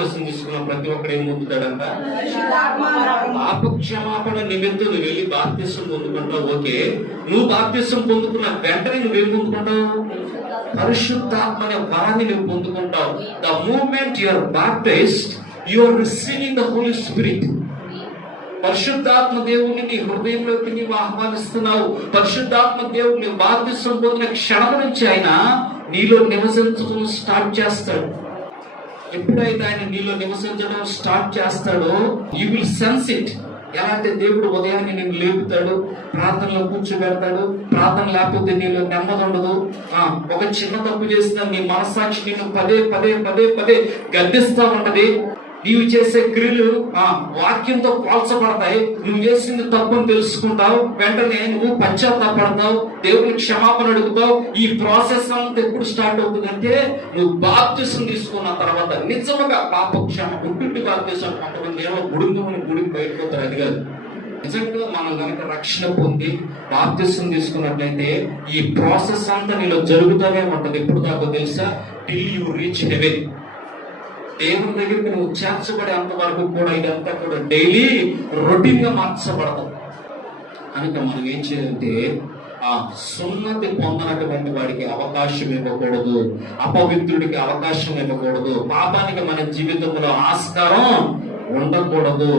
బాప్తిసం తీసుకున్న ప్రతి ఒక్కరు ఏం పొందుతాడంట? పాప క్షమాపణ నిమిత్తం నువ్వు వెళ్ళి బాప్తిసం పొందుకుంటావు. ఓకే, నువ్వు బాప్తిసం పొందుకున్న వెంటనే నువ్వేం పొందుకుంటావు? పరిశుద్ధాత్మ అనే వరాన్ని నువ్వు పొందుకుంటావు. The moment you are baptized you are receiving the holy spirit. పరిశుద్ధాత్మ దేవుని నీ హృదయంలోకి నీవు ఆహ్వానిస్తున్నావు. పరిశుద్ధాత్మ దేవుని బాప్తిసం పొందిన క్షణం నుంచి ఆయన నీలో నివసించడం స్టార్ట్ చేస్తాడు. ఎప్పుడైతే ఆయన నీలో నివసించడం స్టార్ట్ చేస్తాడో యూ విల్ సెన్స్ ఇట్. ఎలా అంటే దేవుడు ఉదయాన్నే నేను లేపుతాడు, ప్రార్థనలో కూర్చోబెడతాడు. ప్రార్థన లేకపోతే నీలో నెమ్మది ఉండదు. ఒక చిన్న తప్పు చేసిన నీ మనస్సాక్షి నిన్ను పదే పదే పదే పదే గద్దిస్తా ఉంటది. నీవు చేసే క్రియలు వాక్యంతో పోల్చబడతాయి. నువ్వు చేసింది తప్పుని తెలుసుకుంటావు, వెంటనే నువ్వు పశ్చాత్తాపడతావు, దేవుని క్షమాపణ అడుగుతావు. ఈ ప్రాసెస్ అంతా ఎప్పుడు స్టార్ట్ అవుతుందంటే నువ్వు బాప్తిసం తీసుకున్న తర్వాత. నిజంగా పాప క్షమ గుడ్డి బాప్తిసం కొంతమంది ఏమో గుడికి బయటపోతారు. అది కాదు. నిజంగా మనం కనుక రక్షణ పొంది బాప్తిసం తీసుకున్నట్లయితే ఈ ప్రాసెస్ అంతా నీలో జరుగుతూనే ఉంటది. ఎప్పుడు దాకా తెలుసా? Till you reach heaven. దేవుని దగ్గరికి నువ్వు చేర్చబడే అంతవరకు కూడా ఇదంతా కూడా డైలీ రొటీన్ గా మార్చబడతాం. కనుక మనం ఏం చేయాలంటే సున్నతి పొందనటువంటి వాడికి అవకాశం ఇవ్వకూడదు, అపవిత్రుడికి అవకాశం ఇవ్వకూడదు, పాపానికి మన జీవితంలో ఆస్కారం ఉండకూడదు.